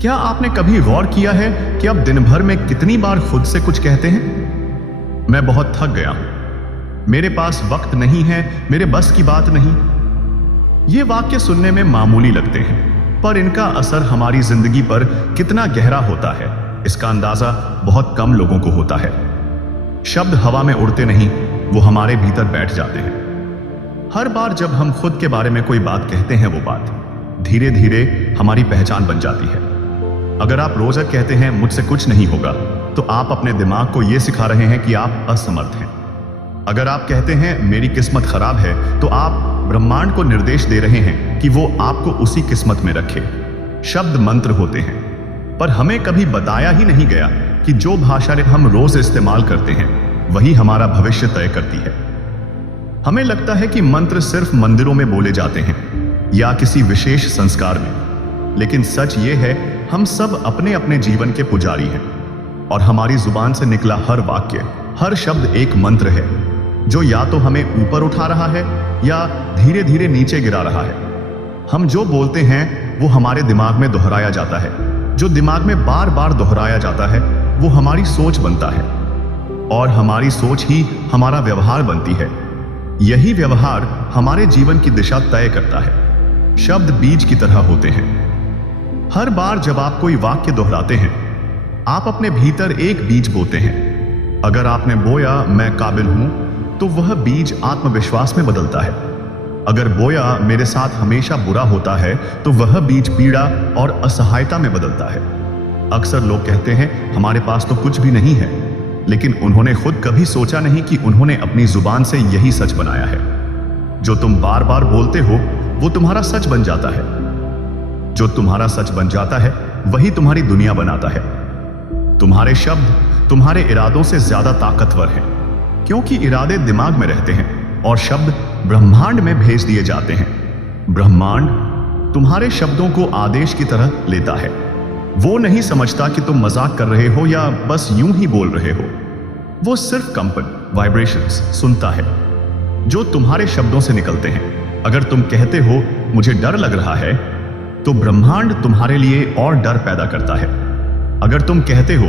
क्या आपने कभी गौर किया है कि आप दिन भर में कितनी बार खुद से कुछ कहते हैं? मैं बहुत थक गया हूं, मेरे पास वक्त नहीं है, मेरे बस की बात नहीं। ये वाक्य सुनने में मामूली लगते हैं, पर इनका असर हमारी जिंदगी पर कितना गहरा होता है, इसका अंदाजा बहुत कम लोगों को होता है। शब्द हवा में उड़ते नहीं, वो हमारे भीतर बैठ जाते हैं। हर बार जब हम खुद के बारे में कोई बात कहते हैं, वो बात धीरे धीरे हमारी पहचान बन जाती है। अगर आप रोज कहते हैं मुझसे कुछ नहीं होगा, तो आप अपने दिमाग को यह सिखा रहे हैं कि आप असमर्थ हैं। अगर आप कहते हैं मेरी किस्मत खराब है, तो आप ब्रह्मांड को निर्देश दे रहे हैं कि वो आपको उसी किस्मत में रखे। शब्द मंत्र होते हैं, पर हमें कभी बताया ही नहीं गया कि जो भाषा हम रोज इस्तेमाल करते हैं, वही हमारा भविष्य तय करती है। हमें लगता है कि मंत्र सिर्फ मंदिरों में बोले जाते हैं या किसी विशेष संस्कार में, लेकिन सच ये है, हम सब अपने अपने जीवन के पुजारी हैं और हमारी जुबान से निकला हर वाक्य, हर शब्द एक मंत्र है, जो या तो हमें ऊपर उठा रहा है या धीरे धीरे नीचे गिरा रहा है। हम जो बोलते हैं वो हमारे दिमाग में दोहराया जाता है, जो दिमाग में बार बार दोहराया जाता है वो हमारी सोच बनता है, और हमारी सोच ही हमारा व्यवहार बनती है। यही व्यवहार हमारे जीवन की दिशा तय करता है। शब्द बीज की तरह होते हैं। हर बार जब आप कोई वाक्य दोहराते हैं, आप अपने भीतर एक बीज बोते हैं। अगर आपने बोया मैं काबिल हूं, तो वह बीज आत्मविश्वास में बदलता है। अगर बोया मेरे साथ हमेशा बुरा होता है, तो वह बीज पीड़ा और असहायता में बदलता है। अक्सर लोग कहते हैं हमारे पास तो कुछ भी नहीं है, लेकिन उन्होंने खुद कभी सोचा नहीं कि उन्होंने अपनी जुबान से यही सच बनाया है। जो तुम बार बार बोलते हो वो तुम्हारा सच बन जाता है। जो तुम्हारा सच बन जाता है वही तुम्हारी दुनिया बनाता है। तुम्हारे शब्द तुम्हारे इरादों से ज्यादा ताकतवर हैं, क्योंकि इरादे दिमाग में रहते हैं और शब्द ब्रह्मांड में भेज दिए जाते हैं। ब्रह्मांड तुम्हारे शब्दों को आदेश की तरह लेता है। वो नहीं समझता कि तुम मजाक कर रहे हो या बस यूं ही बोल रहे हो। वो सिर्फ कंपन, वाइब्रेशंस सुनता है जो तुम्हारे शब्दों से निकलते हैं। अगर तुम कहते हो मुझे डर लग रहा है, तो ब्रह्मांड तुम्हारे लिए और डर पैदा करता है। अगर तुम कहते हो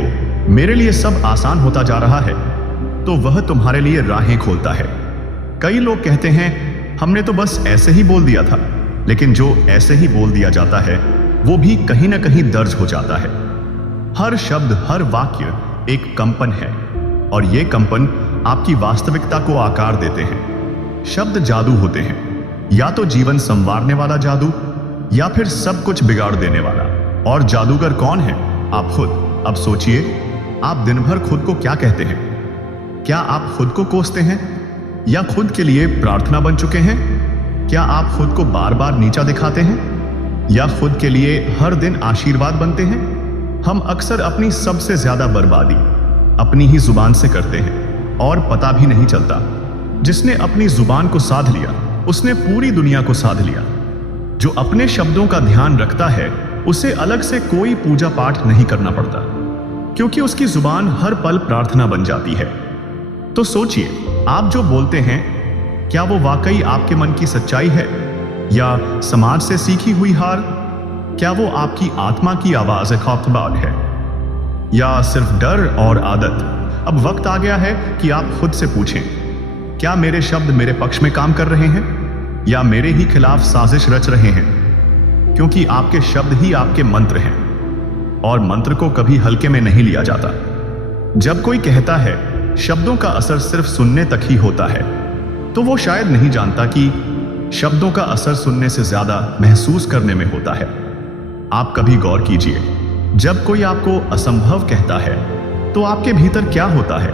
मेरे लिए सब आसान होता जा रहा है, तो वह तुम्हारे लिए राहें खोलता है। कई लोग कहते हैं हमने तो बस ऐसे ही बोल दिया था, लेकिन जो ऐसे ही बोल दिया जाता है वो भी कहीं ना कहीं दर्ज हो जाता है। हर शब्द, हर वाक्य एक कंपन है, और ये कंपन आपकी वास्तविकता को आकार देते हैं। शब्द जादू होते हैं, या तो जीवन संवारने वाला जादू, या फिर सब कुछ बिगाड़ देने वाला। और जादूगर कौन है? आप खुद। अब सोचिए, आप दिन भर खुद को क्या कहते हैं? क्या आप खुद को कोसते हैं, या खुद के लिए प्रार्थना बन चुके हैं? क्या आप खुद को बार बार नीचा दिखाते हैं, या खुद के लिए हर दिन आशीर्वाद बनते हैं? हम अक्सर अपनी सबसे ज्यादा बर्बादी अपनी ही जुबान से करते हैं, और पता भी नहीं चलता। जिसने अपनी जुबान को साध लिया, उसने पूरी दुनिया को साध लिया। जो अपने शब्दों का ध्यान रखता है, उसे अलग से कोई पूजा पाठ नहीं करना पड़ता, क्योंकि उसकी जुबान हर पल प्रार्थना बन जाती है। तो सोचिए, आप जो बोलते हैं, क्या वो वाकई आपके मन की सच्चाई है, या समाज से सीखी हुई हार? क्या वो आपकी आत्मा की आवाज है, या सिर्फ डर और आदत? अब वक्त आ गया है कि आप खुद से पूछें, क्या मेरे शब्द मेरे पक्ष में काम कर रहे हैं, या मेरे ही खिलाफ साजिश रच रहे हैं? क्योंकि आपके शब्द ही आपके मंत्र हैं, और मंत्र को कभी हल्के में नहीं लिया जाता। जब कोई कहता है शब्दों का असर सिर्फ सुनने तक ही होता है, तो वो शायद नहीं जानता कि शब्दों का असर सुनने से ज्यादा महसूस करने में होता है। आप कभी गौर कीजिए, जब कोई आपको असंभव कहता है, तो आपके भीतर क्या होता है?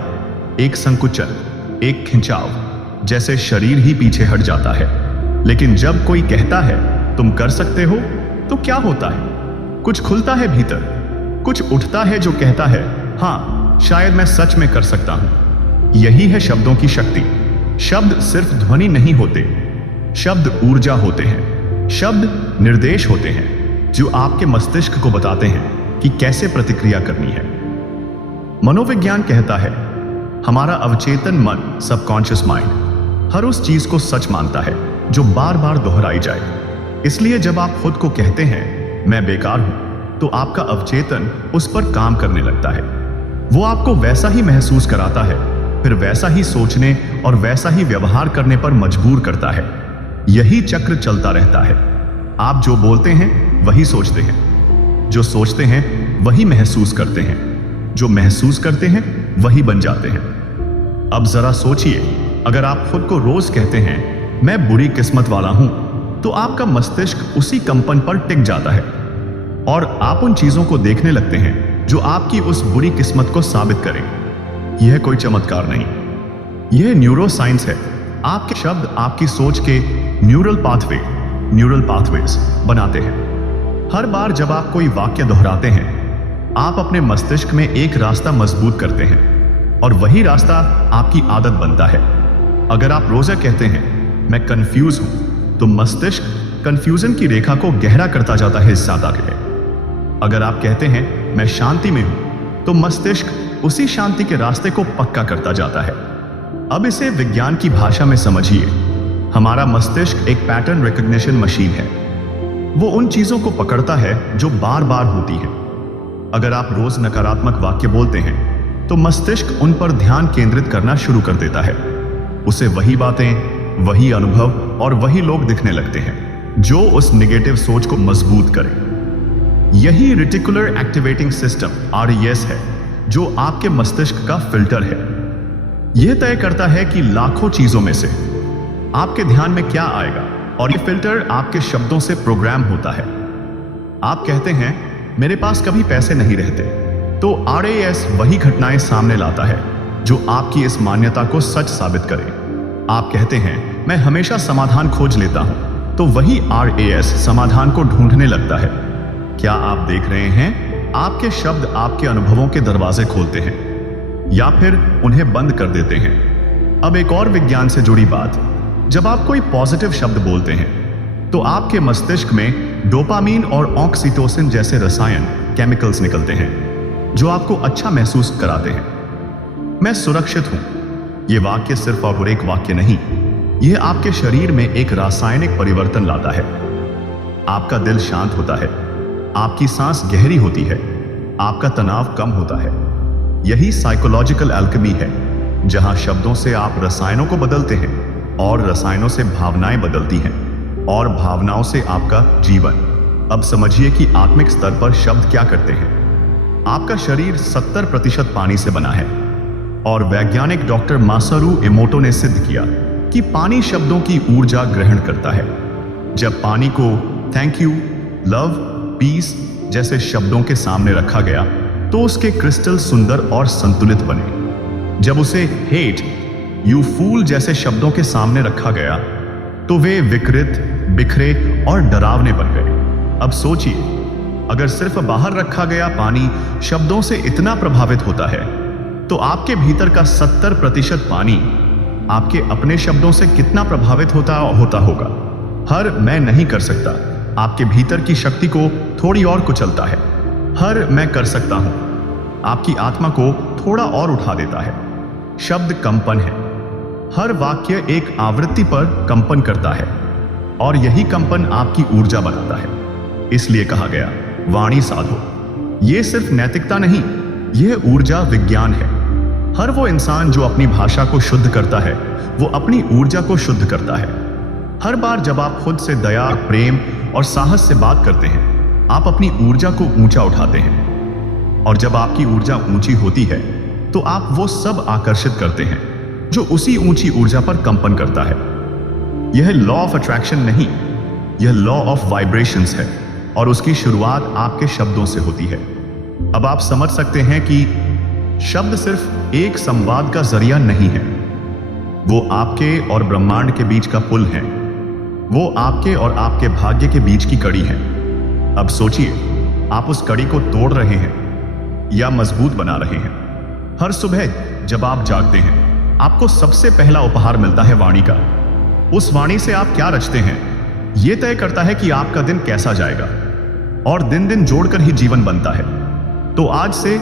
एक संकुचन, एक खिंचाव, जैसे शरीर ही पीछे हट जाता है। लेकिन जब कोई कहता है तुम कर सकते हो, तो क्या होता है? कुछ खुलता है भीतर, कुछ उठता है जो कहता है हाँ, शायद मैं सच में कर सकता हूं। यही है शब्दों की शक्ति। शब्द सिर्फ ध्वनि नहीं होते, शब्द ऊर्जा होते हैं। शब्द निर्देश होते हैं जो आपके मस्तिष्क को बताते हैं कि कैसे प्रतिक्रिया करनी है। मनोविज्ञान कहता है हमारा अवचेतन मन, सबकॉन्शियस माइंड, हर उस चीज को सच मानता है जो बार बार दोहराई जाए। इसलिए जब आप खुद को कहते हैं मैं बेकार हूं, तो आपका अवचेतन उस पर काम करने लगता है। वो आपको वैसा ही महसूस कराता है, फिर वैसा ही सोचने और वैसा ही व्यवहार करने पर मजबूर करता है। यही चक्र चलता रहता है। आप जो बोलते हैं वही सोचते हैं, जो सोचते हैं वही महसूस करते हैं, जो महसूस करते हैं वही बन जाते हैं। अब जरा सोचिए, अगर आप खुद को रोज कहते हैं मैं बुरी किस्मत वाला हूं, तो आपका मस्तिष्क उसी कंपन पर टिक जाता है और आप उन चीजों को देखने लगते हैं जो आपकी उस बुरी किस्मत को साबित करें। यह कोई चमत्कार नहीं, यह न्यूरो साइंस है। आपके शब्द आपकी सोच के न्यूरल पाथवेज बनाते हैं। हर बार जब आप कोई वाक्य दोहराते हैं, आप अपने मस्तिष्क में एक रास्ता मजबूत करते हैं और वही रास्ता आपकी आदत बनता है। अगर आप रोजा कहते हैं मैं कंफ्यूज हूं, तो मस्तिष्क कंफ्यूजन की रेखा को गहरा करता जाता है ज्यादा के लिए। अगर आप कहते हैं मैं शांति में हूं, तो मस्तिष्क उसी शांति के रास्ते को पक्का करता जाता है। अब इसे विज्ञान की भाषा में समझिए। हमारा मस्तिष्क एक पैटर्न रिकॉग्निशन मशीन है। वो उन चीजों को पकड़ता है जो बार बार होती हैं। अगर आप रोज नकारात्मक वाक्य बोलते हैं, तो मस्तिष्क उन पर ध्यान केंद्रित करना शुरू कर देता है। उसे वही बातें, वही अनुभव और वही लोग दिखने लगते हैं जो उस नेगेटिव सोच को मजबूत करें। यही रेटिकुलर एक्टिवेटिंग सिस्टम RES है, जो आपके मस्तिष्क का फिल्टर है। यह तय करता है कि लाखों चीजों में से आपके ध्यान में क्या आएगा, और यह फिल्टर आपके शब्दों से प्रोग्राम होता है। आप कहते हैं मेरे पास कभी पैसे नहीं रहते, तो RAS वही घटनाएं सामने लाता है जो आपकी इस मान्यता को सच साबित करे। आप कहते हैं मैं हमेशा समाधान खोज लेता हूं, तो वही RAS समाधान को ढूंढने लगता है। क्या आप देख रहे हैं? आपके शब्द आपके अनुभवों के दरवाजे खोलते हैं या फिर उन्हें बंद कर देते हैं। अब एक और विज्ञान से जुड़ी बात, जब आप कोई पॉजिटिव शब्द बोलते हैं, तो आपके मस्तिष्क में डोपामीन और ऑक्सीटोसिन जैसे रसायन केमिकल्स निकलते हैं जो आपको अच्छा महसूस कराते हैं। मैं सुरक्षित हूं, यह वाक्य सिर्फ और एक वाक्य नहीं, यह आपके शरीर में एक रासायनिक परिवर्तन लाता है। आपका दिल शांत होता है, आपकी सांस गहरी होती है, आपका तनाव कम होता है। यही साइकोलॉजिकल एल्केमी है, जहां शब्दों से आप रसायनों को बदलते हैं और रसायनों से भावनाएं बदलती हैं और भावनाओं से आपका जीवन। अब समझिए कि आत्मिक स्तर पर शब्द क्या करते हैं। आपका शरीर 70% पानी से बना है और वैज्ञानिक डॉक्टर मासारू इमोटो ने सिद्ध किया कि पानी शब्दों की ऊर्जा ग्रहण करता है। जब पानी को थैंक यू, लव, पीस जैसे शब्दों के सामने रखा गया, तो उसके क्रिस्टल सुंदर और संतुलित बने। जब उसे हेट, यू फूल जैसे शब्दों के सामने रखा गया, तो वे विकृत, बिखरे और डरावने बन गए। अब सोचिए, अगर सिर्फ बाहर रखा गया पानी शब्दों से इतना प्रभावित होता है, तो आपके भीतर का 70% पानी आपके अपने शब्दों से कितना प्रभावित होता होगा। हर मैं नहीं कर सकता आपके भीतर की शक्ति को थोड़ी और कुचलता है। हर मैं कर सकता हूं आपकी आत्मा को थोड़ा और उठा देता है। शब्द कंपन है। हर वाक्य एक आवृत्ति पर कंपन करता है और यही कंपन आपकी ऊर्जा बनाता है। इसलिए कहा गया वाणी साधो। यह सिर्फ नैतिकता नहीं, यह ऊर्जा विज्ञान है। हर वो इंसान जो अपनी भाषा को शुद्ध करता है, वो अपनी ऊर्जा को शुद्ध करता है। हर बार जब आप खुद से दया, प्रेम और साहस से बात करते हैं, आप अपनी ऊर्जा को ऊंचा उठाते हैं। और जब आपकी ऊर्जा ऊंची होती है, तो आप वो सब आकर्षित करते हैं जो उसी ऊंची ऊर्जा पर कंपन करता है। यह लॉ ऑफ अट्रैक्शन नहीं, यह लॉ ऑफ वाइब्रेशंस है और उसकी शुरुआत आपके शब्दों से होती है। अब आप समझ सकते हैं कि शब्द सिर्फ एक संवाद का जरिया नहीं है, वो आपके और ब्रह्मांड के बीच का पुल है। वो आपके और आपके भाग्य के बीच की कड़ी है। अब सोचिए, आप उस कड़ी को तोड़ रहे हैं या मजबूत बना रहे हैं। हर सुबह जब आप जागते हैं, आपको सबसे पहला उपहार मिलता है वाणी का। उस वाणी से आप क्या रचते हैं, यह तय करता है कि आपका दिन कैसा जाएगा, और दिन दिन जोड़कर ही जीवन बनता है। तो आज से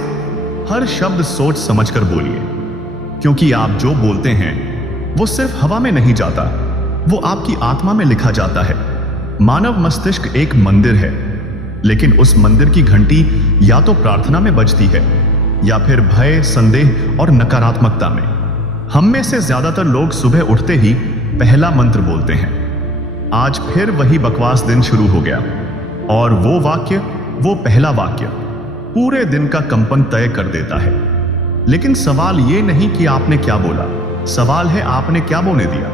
हर शब्द सोच समझकर बोलिए, क्योंकि आप जो बोलते हैं वो सिर्फ हवा में नहीं जाता, वो आपकी आत्मा में लिखा जाता है। मानव मस्तिष्क एक मंदिर है। लेकिन उस मंदिर की घंटी या तो प्रार्थना में बजती है या फिर भय, संदेह और नकारात्मकता में। हम में से ज्यादातर लोग सुबह उठते ही पहला मंत्र बोलते हैं। आज फिर वही बकवास दिन शुरू हो गया और वो वाक्य, वो पहला वाक्य पूरे दिन का कंपन तय कर देता है। लेकिन सवाल ये नहीं कि आपने क्या बोला, सवाल है आपने क्या बोने दिया।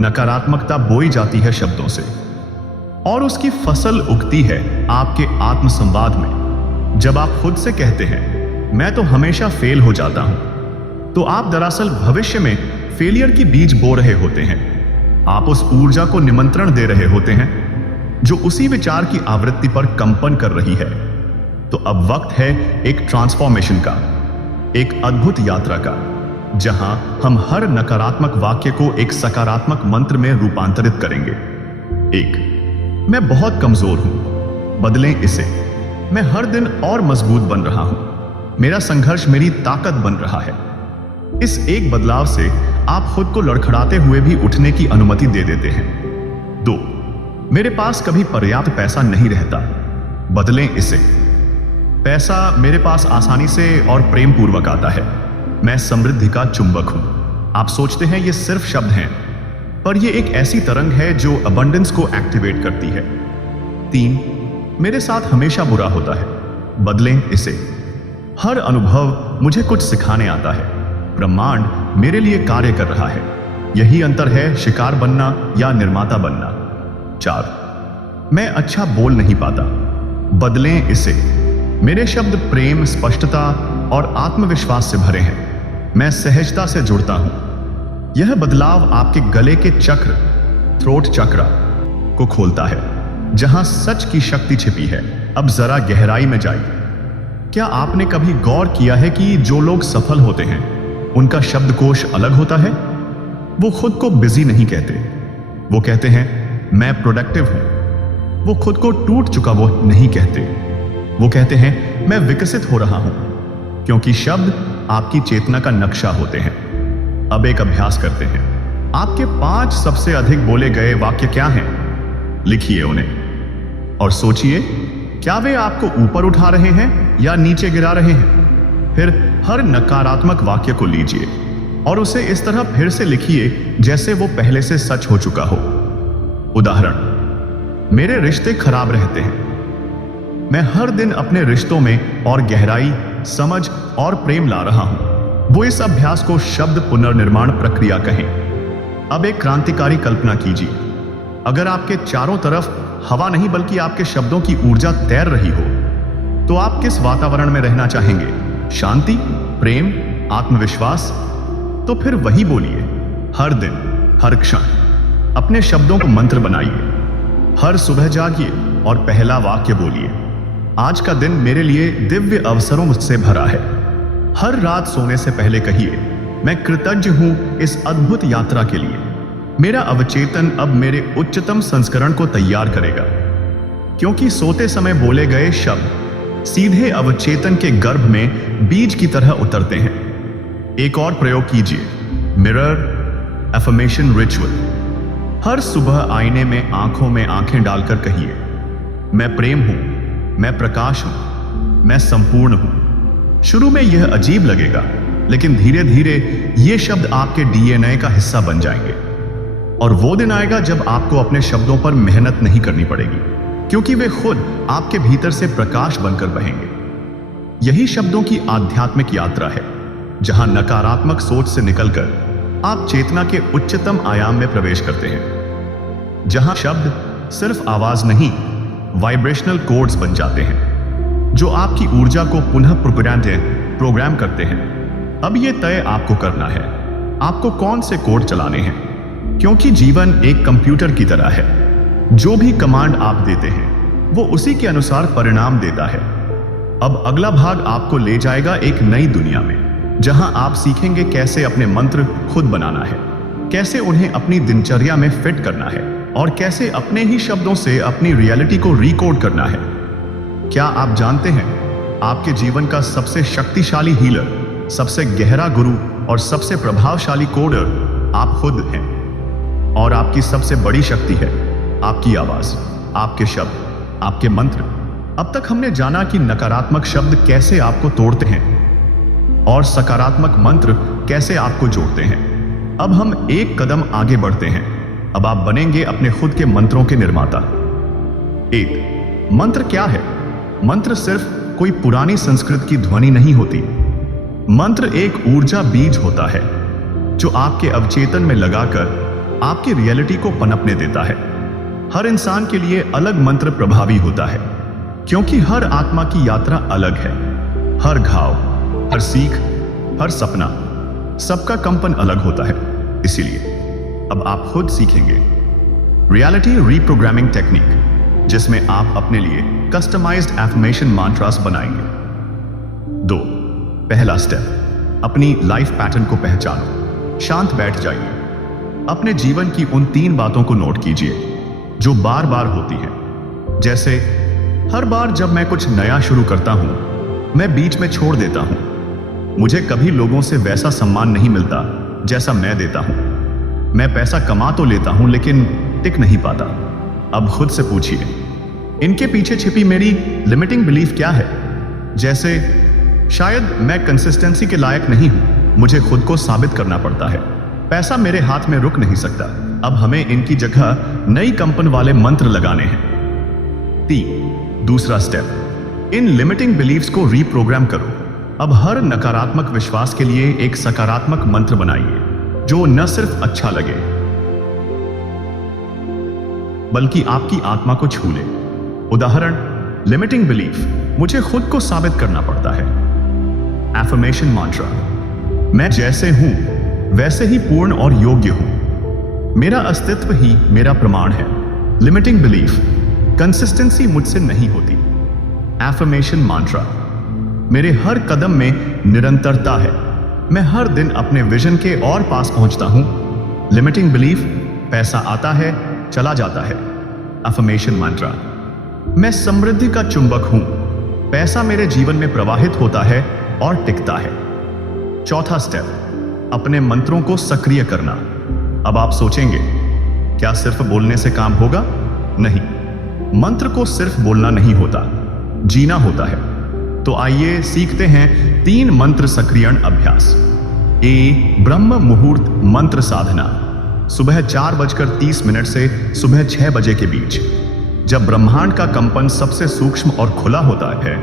नकारात्मकता बोई जाती है शब्दों से और उसकी फसल उगती है आपके आत्मसंवाद में। जब आप खुद से कहते हैं मैं तो हमेशा फेल हो जाता हूं, तो आप दरअसल भविष्य में फेलियर की बीज बो रहे होते हैं। आप उस ऊर्जा को निमंत्रण दे रहे होते हैं जो उसी विचार की आवृत्ति पर कंपन कर रही है। तो अब वक्त है एक ट्रांसफॉर्मेशन का, एक अद्भुत यात्रा का, जहां हम हर नकारात्मक वाक्य को एक सकारात्मक मंत्र में रूपांतरित करेंगे। एक, मैं बहुत कमजोर हूं, बदलें इसे। मैं हर दिन और मजबूत बन रहा हूं, मेरा संघर्ष मेरी ताकत बन रहा है। इस एक बदलाव से आप खुद को लड़खड़ाते हुए भी उठने की अनुमति दे देते हैं। दो, मेरे पास कभी पर्याप्त पैसा नहीं रहता, बदलें इसे। पैसा मेरे पास आसानी से और प्रेम पूर्वक आता है, मैं समृद्धि का चुंबक हूं। आप सोचते हैं ये सिर्फ शब्द हैं, पर यह एक ऐसी तरंग है जो अबंडेंस को एक्टिवेट करती है। तीन, मेरे साथ हमेशा बुरा होता है, बदलें इसे। हर अनुभव मुझे कुछ सिखाने आता है, ब्रह्मांड मेरे लिए कार्य कर रहा है। यही अंतर है शिकार बनना या निर्माता बनना। चार, मैं अच्छा बोल नहीं पाता, बदलें इसे। मेरे शब्द प्रेम, स्पष्टता और आत्मविश्वास से भरे हैं, मैं सहजता से जुड़ता हूं। यह बदलाव आपके गले के चक्र, थ्रोट चक्र को खोलता है, जहां सच की शक्ति छिपी है। अब जरा गहराई में जाइए। क्या आपने कभी गौर किया है कि जो लोग सफल होते हैं उनका शब्दकोश अलग होता है? वो खुद को बिजी नहीं कहते, वो कहते हैं मैं प्रोडक्टिव हूं। वो खुद को टूट चुका वो नहीं कहते, वो कहते हैं मैं विकसित हो रहा हूं, क्योंकि शब्द आपकी चेतना का नक्शा होते हैं। अब एक अभ्यास करते हैं। आपके 5 सबसे अधिक बोले गए वाक्य क्या हैं? लिखिए उन्हें और सोचिए, क्या वे आपको ऊपर उठा रहे हैं या नीचे गिरा रहे हैं? फिर हर नकारात्मक वाक्य को लीजिए और उसे इस तरह फिर से लिखिए जैसे वो पहले से सच हो चुका हो। उदाहरण, मेरे रिश्ते खराब रहते हैं, मैं हर दिन अपने रिश्तों में और गहराई, समझ और प्रेम ला रहा हूं। वो इस अभ्यास को शब्द पुनर्निर्माण प्रक्रिया कहें। अब एक क्रांतिकारी कल्पना कीजिए। अगर आपके चारों तरफ हवा नहीं बल्कि आपके शब्दों की ऊर्जा तैर रही हो, तो आप किस वातावरण में रहना चाहेंगे? शांति, प्रेम, आत्मविश्वास? तो फिर वही बोलिए हर दिन, हर क्षण। अपने शब्दों को मंत्र बनाइए। हर सुबह जागिए और पहला वाक्य बोलिए, आज का दिन मेरे लिए दिव्य अवसरों से भरा है। हर रात सोने से पहले कहिए, मैं कृतज्ञ हूं इस अद्भुत यात्रा के लिए। मेरा अवचेतन अब मेरे उच्चतम संस्करण को तैयार करेगा, क्योंकि सोते समय बोले गए शब्द सीधे अवचेतन के गर्भ में बीज की तरह उतरते हैं। एक और प्रयोग कीजिए, मिरर एफर्मेशन रिचुअल। हर सुबह आईने में आंखों में आंखें डालकर कहिए, मैं प्रेम हूं, मैं प्रकाश हूं, मैं संपूर्ण हूं। शुरू में यह अजीब लगेगा, लेकिन धीरे धीरे ये शब्द आपके डीएनए का हिस्सा बन जाएंगे। और वो दिन आएगा जब आपको अपने शब्दों पर मेहनत नहीं करनी पड़ेगी, क्योंकि वे खुद आपके भीतर से प्रकाश बनकर बहेंगे। यही शब्दों की आध्यात्मिक यात्रा है, जहां नकारात्मक सोच से निकलकर आप चेतना के उच्चतम आयाम में प्रवेश करते हैं, जहां शब्द सिर्फ आवाज नहीं, वाइब्रेशनल कोड्स बन जाते हैं जो आपकी ऊर्जा को पुनः प्रोग्राम करते हैं। अब यह तय आपको करना है, आपको कौन से कोड चलाने हैं, क्योंकि जीवन एक कंप्यूटर की तरह है। जो भी कमांड आप देते हैं वो उसी के अनुसार परिणाम देता है। अब अगला भाग आपको ले जाएगा एक नई दुनिया में, जहां आप सीखेंगे कैसे अपने मंत्र खुद बनाना है, कैसे उन्हें अपनी दिनचर्या में फिट करना है और कैसे अपने ही शब्दों से अपनी रियलिटी को रिकोड करना है। क्या आप जानते हैं, आपके जीवन का सबसे शक्तिशाली हीलर, सबसे गहरा गुरु और सबसे प्रभावशाली कोडर आप खुद हैं। और आपकी सबसे बड़ी शक्ति है आपकी आवाज, आपके शब्द, आपके मंत्र। अब तक हमने जाना कि नकारात्मक शब्द कैसे आपको तोड़ते हैं और सकारात्मक मंत्र कैसे आपको जोड़ते हैं। अब हम एक कदम आगे बढ़ते हैं। अब आप बनेंगे अपने खुद के मंत्रों के निर्माता। एक, मंत्र क्या है? मंत्र सिर्फ कोई पुरानी संस्कृत की ध्वनि नहीं होती। मंत्र एक ऊर्जा बीज होता है जो आपके अवचेतन में लगाकर आपकी रियलिटी को पनपने देता है। हर इंसान के लिए अलग मंत्र प्रभावी होता है, क्योंकि हर आत्मा की यात्रा अलग है। हर घाव, हर सीख, हर सपना, सबका कंपन अलग होता है। इसीलिए अब आप खुद सीखेंगे रियलिटी रीप्रोग्रामिंग टेक्निक, जिसमें आप अपने लिए कस्टमाइज्ड एफर्मेशन मंत्रास बनाएंगे। 2, पहला स्टेप, अपनी लाइफ पैटर्न को पहचानो। शांत बैठ जाइए। अपने जीवन की उन 3 बातों को नोट कीजिए जो बार बार होती हैं। जैसे, हर बार जब मैं कुछ नया शुरू करता हूं, मैं बीच में छोड़ देता हूं। मुझे कभी लोगों से वैसा सम्मान नहीं मिलता जैसा मैं देता हूं। मैं पैसा कमा तो लेता हूं लेकिन टिक नहीं पाता। अब खुद से पूछिए, इनके पीछे छिपी मेरी लिमिटिंग बिलीफ क्या है? जैसे, शायद मैं कंसिस्टेंसी के लायक नहीं हूं, मुझे खुद को साबित करना पड़ता है। पैसा मेरे हाथ में रुक नहीं सकता। अब हमें इनकी जगह नई कंपन वाले मंत्र लगाने हैं। 3, दूसरा स्टेप, इन लिमिटिंग बिलीफ्स को रीप्रोग्राम करो। अब हर नकारात्मक विश्वास के लिए एक सकारात्मक मंत्र बनाइए जो न सिर्फ अच्छा लगे बल्कि आपकी आत्मा को छू ले। उदाहरण, लिमिटिंग बिलीफ, मुझे खुद को साबित करना पड़ता है। एफर्मेशन मंत्र, मैं जैसे हूं वैसे ही पूर्ण और योग्य हूं। मेरा अस्तित्व ही मेरा प्रमाण है। लिमिटिंग बिलीफ, कंसिस्टेंसी मुझसे नहीं होती। एफर्मेशन मंत्र, मेरे हर कदम में निरंतरता है। मैं हर दिन अपने विजन के और पास पहुंचता हूं। लिमिटिंग बिलीफ, पैसा आता है चला जाता है। एफर्मेशन मंत्र, मैं समृद्धि का चुंबक हूं। पैसा मेरे जीवन में प्रवाहित होता है और टिकता है। चौथा स्टेप, अपने मंत्रों को सक्रिय करना। अब आप सोचेंगे, क्या सिर्फ बोलने से काम होगा? नहीं, मंत्र को सिर्फ बोलना नहीं होता, जीना होता है। तो आइए सीखते हैं 3 मंत्र सक्रियण अभ्यास। ब्रह्म मुहूर्त मंत्र साधना, सुबह 4:30 से सुबह 6 बजे के बीच, जब ब्रह्मांड का कंपन सबसे सूक्ष्म और खुला होता है।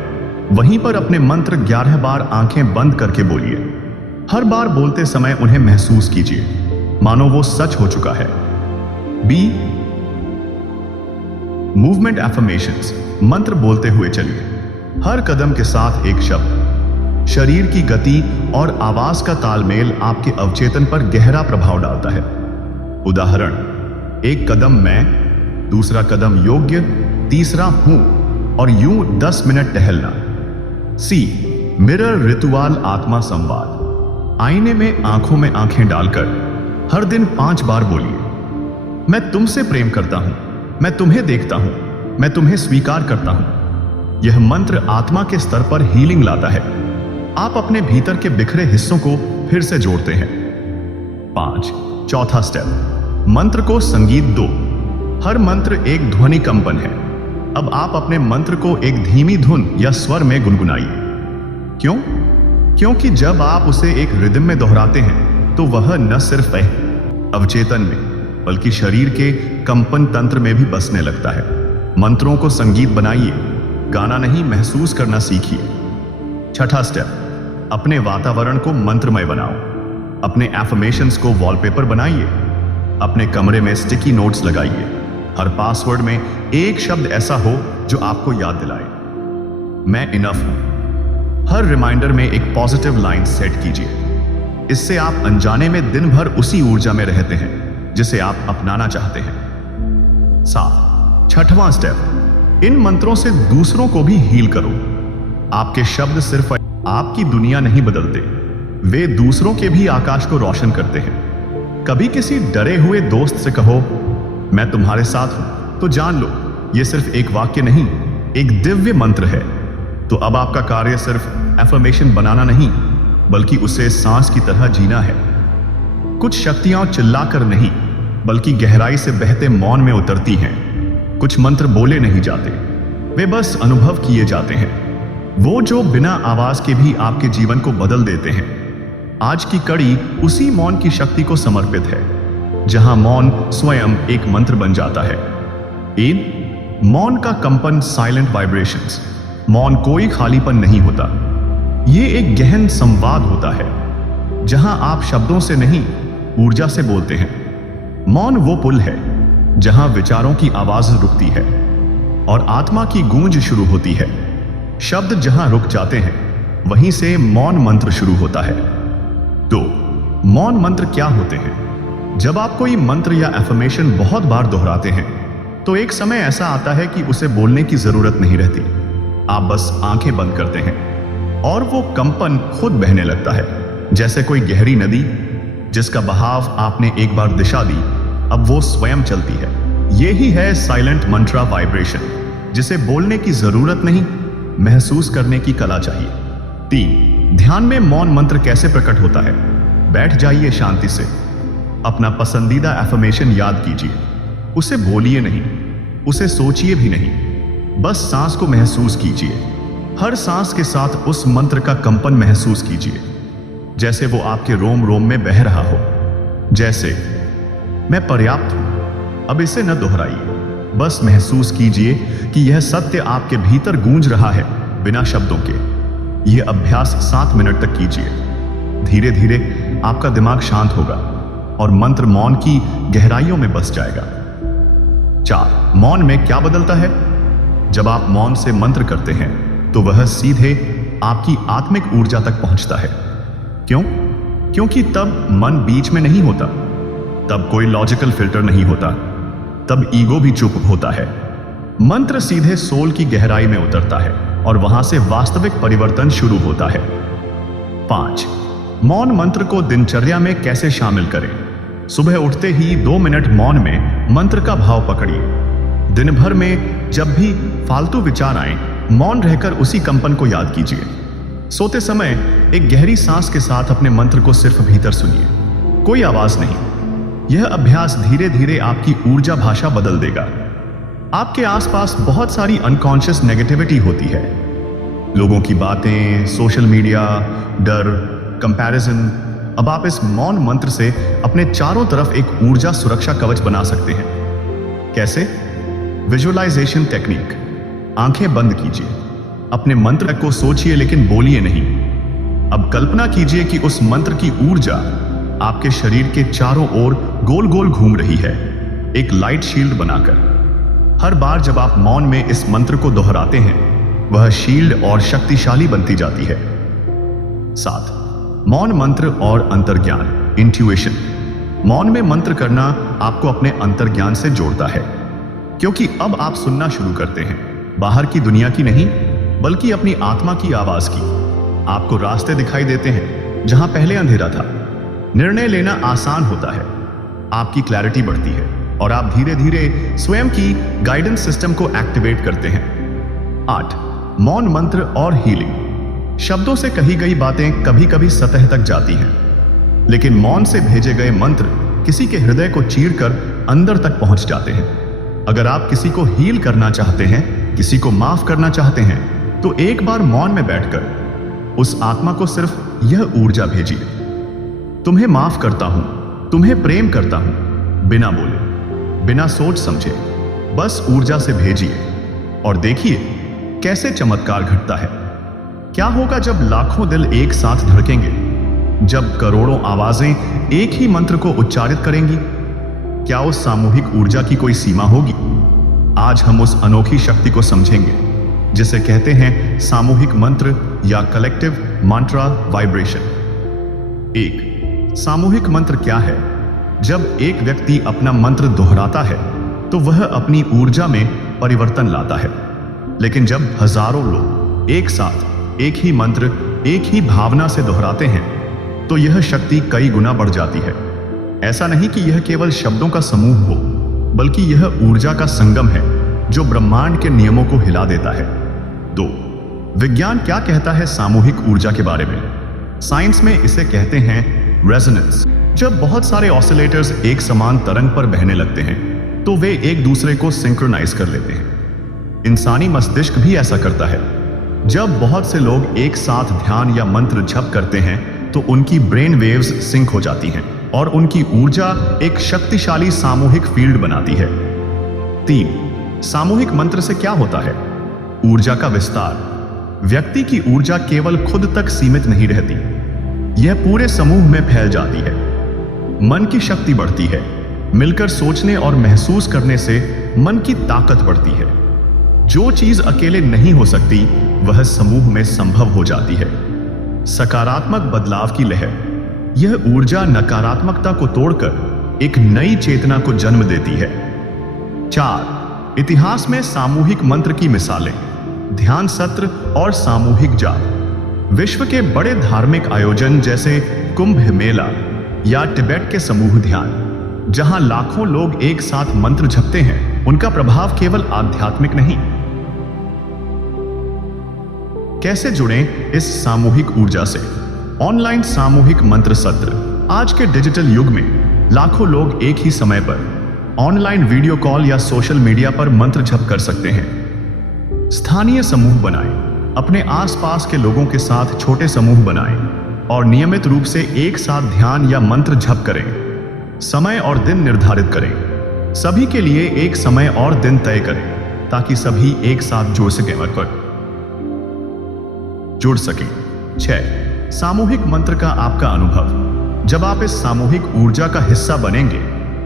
वहीं पर अपने मंत्र 11 बार आंखें बंद करके बोलिए। हर बार बोलते समय उन्हें महसूस कीजिए मानो वो सच हो चुका है। मूवमेंट एफर्मेशंस, मंत्र बोलते हुए चलिए। हर कदम के साथ एक शब्द। शरीर की गति और आवाज का तालमेल आपके अवचेतन पर गहरा प्रभाव डालता है। उदाहरण, एक कदम मैं, दूसरा कदम योग्य, तीसरा हूं, और यूं 10 मिनट टहलना। मिरर रितुअल आत्मा संवाद, आईने में आंखों में आंखें डालकर हर दिन 5 बार बोलिए, मैं तुमसे प्रेम करता हूं, मैं तुम्हें देखता हूं, मैं तुम्हें स्वीकार करता हूं। यह मंत्र आत्मा के स्तर पर हीलिंग लाता है। आप अपने भीतर के बिखरे हिस्सों को फिर से जोड़ते हैं। 5, चौथा स्टेप, मंत्र को संगीत दो। हर मंत्र एक ध्वनि कंपन है। अब आप अपने मंत्र को एक धीमी धुन या स्वर में गुनगुनाइए। क्यों? क्योंकि जब आप उसे एक रिदम में दोहराते हैं तो वह न सिर्फ अवचेतन में बल्कि शरीर के कंपन तंत्र में भी बसने लगता है। मंत्रों को संगीत बनाइए, गाना नहीं, महसूस करना सीखिए। 6ठा स्टेप, अपने वातावरण को मंत्रमय बनाओ। अपने एफर्मेशंस को वॉलपेपर बनाइए। अपने कमरे में स्टिकी नोट्स लगाइए। हर पासवर्ड में एक शब्द ऐसा हो जो आपको याद दिलाए, मैं इनफ हूं। हर रिमाइंडर में एक पॉजिटिव लाइन सेट कीजिए। इससे आप अनजाने में दिन भर उसी ऊर्जा में रहते हैं जिसे आप अपनाना चाहते हैं। 7, 6वां स्टेप, इन मंत्रों से दूसरों को भी हील करो। आपके शब्द सिर्फ आपकी दुनिया नहीं बदलते, वे दूसरों के भी आकाश को रोशन करते हैं। कभी किसी डरे हुए दोस्त से कहो, मैं तुम्हारे साथ हूं, तो जान लो यह सिर्फ एक वाक्य नहीं, एक दिव्य मंत्र है। तो अब आपका कार्य सिर्फ एफर्मेशन बनाना नहीं, बल्कि उसे सांस की तरह जीना है। कुछ शक्तियां चिल्लाकर नहीं, बल्कि गहराई से बहते मौन में उतरती हैं। कुछ मंत्र बोले नहीं जाते, वे बस अनुभव किए जाते हैं, वो जो बिना आवाज के भी आपके जीवन को बदल देते हैं। आज की कड़ी उसी मौन की शक्ति को समर्पित है, जहां मौन स्वयं एक मंत्र बन जाता है। मौन का कंपन, साइलेंट वाइब्रेशंस। मौन कोई खालीपन नहीं होता, ये एक गहन संवाद होता है, जहां आप शब्दों से नहीं, ऊर्जा से बोलते हैं। मौन वो पुल है जहां विचारों की आवाज रुकती है और आत्मा की गूंज शुरू होती है। शब्द जहां रुक जाते हैं, वहीं से मौन मंत्र शुरू होता है। तो मौन मंत्र क्या होते हैं? जब आप कोई मंत्र या एफर्मेशन बहुत बार दोहराते हैं, तो एक समय ऐसा आता है कि उसे बोलने की जरूरत नहीं रहती। आप बस आंखें बंद करते हैं और वो कंपन खुद बहने लगता है, जैसे कोई गहरी नदी जिसका बहाव आपने एक बार दिशा दी, अब वो स्वयं चलती है। यही है साइलेंट मंत्रा वाइब्रेशन, जिसे बोलने की जरूरत नहीं, महसूस करने की कला चाहिए। 3, ध्यान में मौन मंत्र कैसे प्रकट होता है? बैठ जाइए शांति से, अपना पसंदीदा एफर्मेशन याद कीजिए। उसे बोलिए नहीं, उसे सोचिए भी नहीं, बस सांस को महसूस कीजिए। हर सांस के साथ उस मंत्र का कंपन महसूस कीजिए, जैसे वो आपके रोम रोम में बह रहा हो। जैसे, मैं पर्याप्त हूं। अब इसे न दोहराइए, बस महसूस कीजिए कि यह सत्य आपके भीतर गूंज रहा है, बिना शब्दों के। यह अभ्यास 7 मिनट तक कीजिए। धीरे धीरे आपका दिमाग शांत होगा और मंत्र मौन की गहराइयों में बस जाएगा। 4, मौन में क्या बदलता है? जब आप मौन से मंत्र करते हैं, तो वह सीधे आपकी आत्मिक ऊर्जा तक पहुंचता है। क्यों? क्योंकि तब मन बीच में नहीं होता, तब कोई लॉजिकल फिल्टर नहीं होता, तब ईगो भी चुप होता है। मंत्र सीधे सोल की गहराई में उतरता है और वहां से वास्तविक परिवर्तन शुरू होता है। 5, मौन मंत्र को दिनचर्या में कैसे शामिल करें? सुबह उठते ही 2 मिनट मौन में मंत्र का भाव पकड़िए। दिन भर में जब भी फालतू विचार आए, मौन रहकर उसी कंपन को याद कीजिए। सोते समय एक गहरी सांस के साथ अपने मंत्र को सिर्फ भीतर सुनिए, कोई आवाज नहीं। यह अभ्यास धीरे धीरे आपकी ऊर्जा भाषा बदल देगा। आपके आसपास बहुत सारी अनकॉन्शियस नेगेटिविटी होती है, लोगों की बातें, सोशल मीडिया, डर, कंपैरिजन। अब आप इस मौन मंत्र से अपने चारों तरफ एक ऊर्जा सुरक्षा कवच बना सकते हैं। कैसे? Visualisation technique. आंखें बंद कीजिए, अपने मंत्र को सोचिए लेकिन बोलिए नहीं। अब कल्पना कीजिए कि उस मंत्र की ऊर्जा आपके शरीर के चारों ओर गोल गोल घूम रही है, एक लाइट शील्ड बनाकर। हर बार जब आप मौन में इस मंत्र को दोहराते हैं, वह शील्ड और शक्तिशाली बनती जाती है। 7, मौन मंत्र और अंतर्ज्ञान, इंट्यूएशन। मौन में मंत्र करना आपको अपने अंतर्ज्ञान से जोड़ता है, क्योंकि अब आप सुनना शुरू करते हैं, बाहर की दुनिया की नहीं, बल्कि अपनी आत्मा की आवाज की। आपको रास्ते दिखाई देते हैं जहां पहले अंधेरा था। निर्णय लेना आसान होता है, आपकी क्लैरिटी बढ़ती है और आप धीरे धीरे स्वयं की गाइडेंस सिस्टम को एक्टिवेट करते हैं। 8, मौन मंत्र और हीलिंग। शब्दों से कही गई बातें कभी कभी सतह तक जाती हैं, लेकिन मौन से भेजे गए मंत्र किसी के हृदय को चीरकर अंदर तक पहुंच जाते हैं। अगर आप किसी को हील करना चाहते हैं, किसी को माफ करना चाहते हैं, तो एक बार मौन में बैठकर उस आत्मा को सिर्फ यह ऊर्जा भेजिए, तुम्हें माफ करता हूं, तुम्हें प्रेम करता हूं, बिना बोले, बिना सोच समझे, बस ऊर्जा से भेजिए और देखिए कैसे चमत्कार घटता है। क्या होगा जब लाखों दिल एक साथ धड़केंगे, जब करोड़ों आवाजें एक ही मंत्र को उच्चारित करेंगी? क्या उस सामूहिक ऊर्जा की कोई सीमा होगी? आज हम उस अनोखी शक्ति को समझेंगे, जिसे कहते हैं सामूहिक मंत्र या कलेक्टिव मंत्रा वाइब्रेशन। 1, सामूहिक मंत्र क्या है? जब एक व्यक्ति अपना मंत्र दोहराता है, तो वह अपनी ऊर्जा में परिवर्तन लाता है। लेकिन जब हजारों लोग एक साथ एक ही मंत्र, एक ही भावना से दोहराते हैं, तो यह शक्ति कई गुना बढ़ जाती है। ऐसा नहीं कि यह केवल शब्दों का समूह हो, बल्कि यह ऊर्जा का संगम है जो ब्रह्मांड के नियमों को हिला देता है। 2, विज्ञान क्या कहता है सामूहिक ऊर्जा के बारे में? साइंस में इसे कहते हैं रेजोनेंस। जब बहुत सारे ऑसिलेटर्स एक समान तरंग पर बहने लगते हैं, तो वे एक दूसरे को सिंक्रोनाइज कर लेते हैं। इंसानी मस्तिष्क भी ऐसा करता है। जब बहुत से लोग एक साथ ध्यान या मंत्र जप करते हैं तो उनकी ब्रेन वेव्स सिंक हो जाती हैं और उनकी ऊर्जा एक शक्तिशाली सामूहिक फील्ड बनाती है। 3. सामूहिक मंत्र से क्या होता है? ऊर्जा का विस्तार। व्यक्ति की ऊर्जा केवल खुद तक सीमित नहीं रहती, यह पूरे समूह में फैल जाती है। मन की शक्ति बढ़ती है। मिलकर सोचने और महसूस करने से मन की ताकत बढ़ती है। जो चीज अकेले नहीं हो सकती वह समूह में संभव हो जाती है। सकारात्मक बदलाव की लहर। यह ऊर्जा नकारात्मकता को तोड़कर एक नई चेतना को जन्म देती है। 4. इतिहास में सामूहिक मंत्र की मिसालें। ध्यान सत्र और सामूहिक जाप। विश्व के बड़े धार्मिक आयोजन जैसे कुंभ मेला या तिब्बत के समूह ध्यान, जहां लाखों लोग एक साथ मंत्र जपते हैं, उनका प्रभाव केवल आध्यात्मिक नहीं। कैसे जुड़ें इस सामूहिक ऊर्जा से? ऑनलाइन सामूहिक मंत्र सत्र। आज के डिजिटल युग में लाखों लोग एक ही समय पर ऑनलाइन वीडियो कॉल या सोशल मीडिया पर मंत्र जप कर सकते हैं। स्थानीय समूह बनाएं। अपने आसपास के लोगों के साथ छोटे समूह बनाएं और नियमित रूप से एक साथ ध्यान या मंत्र जप करें। समय और दिन निर्धारित करें। सभी के लिए एक समय और दिन तय करें ताकि सभी एक साथ जुड़ सकें। 6. सामूहिक मंत्र का आपका अनुभव। जब आप इस सामूहिक ऊर्जा का हिस्सा बनेंगे